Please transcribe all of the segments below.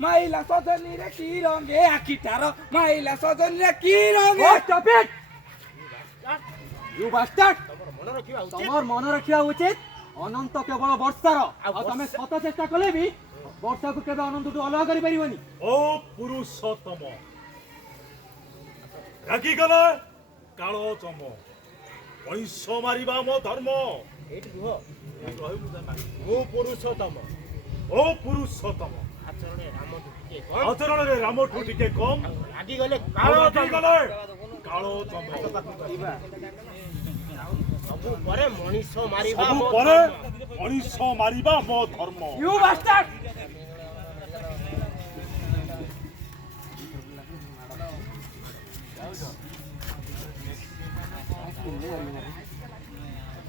মাইলা সজনী রে কি রঙে আখিটার মাইলা সজনী রে কি রঙে স্টপ ইট ইউ বাস্টার্ড তোমার মনে রাখিবা উচিত অনন্ত কেবল বর্ষার ଆଉ ତମେ শত চেষ্টা কলে ବି ବର୍ଷାକୁ କେବେ ଅନନ୍ତଠୁ ଅଲଗା କରିପାରିବନି। ଓ ପୁରୁଷୋତ୍ତମ ରାଗିଗଲା କାଳ ଚମ ମଣିଷ ମାରିବା ମୋ ଧର୍ମ। ଏଇଠି ରୁହ ମୁଁ ପୁରୁଷୋତ୍ତମ ଓ ପୁରୁଷୋତ୍ତମ ଆଚରଣରେ ରାମଠୁ ଟିକେ କମ୍ ଆଚରଣରେ ରାମଠୁ ଟିକେ କମ୍ ରାଗିଗଲେ ରାଗିଗଲେ କାଳ ଚମ ସବୁ ପରେ ମଣିଷ ମାରିବା ସବୁ ମୋ ପରେ ଧର୍ମ। ମଣିଷ ମାରିବା ମୋ ଧର୍ମ। ୟୁ ବାସ୍ଟାର୍ଡ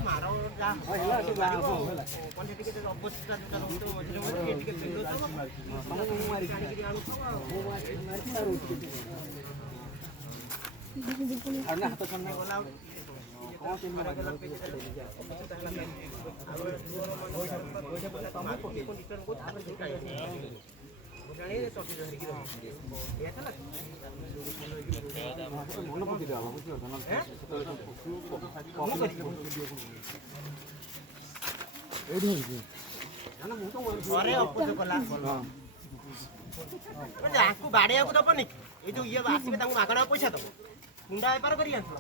ମାର ଯା ହେଲା କି ମାରିବ ପଣ୍ଡେ ଟିକେ ଅବସ୍ଥା ଯୋଉଟା ରହୁଥିବ ମଝିରେ ମଝିରେ ଟିକେ ପିଣ୍ଡଉଥିବ ମୁଁ ମାରି କାଣିକି ଆଣୁଥିବ ମୁଁ ମାରି ମାରୁଛି ଆଉ ନା ହାତ ଛନ୍ନା ଗଲା କଣ କେମିତି ଗଲା ମନେ ପକେଇଦେବା ବୁଝିପାରୁଛ ନା ଘରେ ଅପୋଜ କଲା ଯାହାକୁ ବାଡେଇବାକୁ ଦବନି ଏଇ ଯୋଉ ଇଏ ଆସିବେ ତାଙ୍କୁ ମାଗଣା ପଇସା ଦବ ଗୁଣ୍ଡା ବେପାର କରି ଆଣିଥିଲ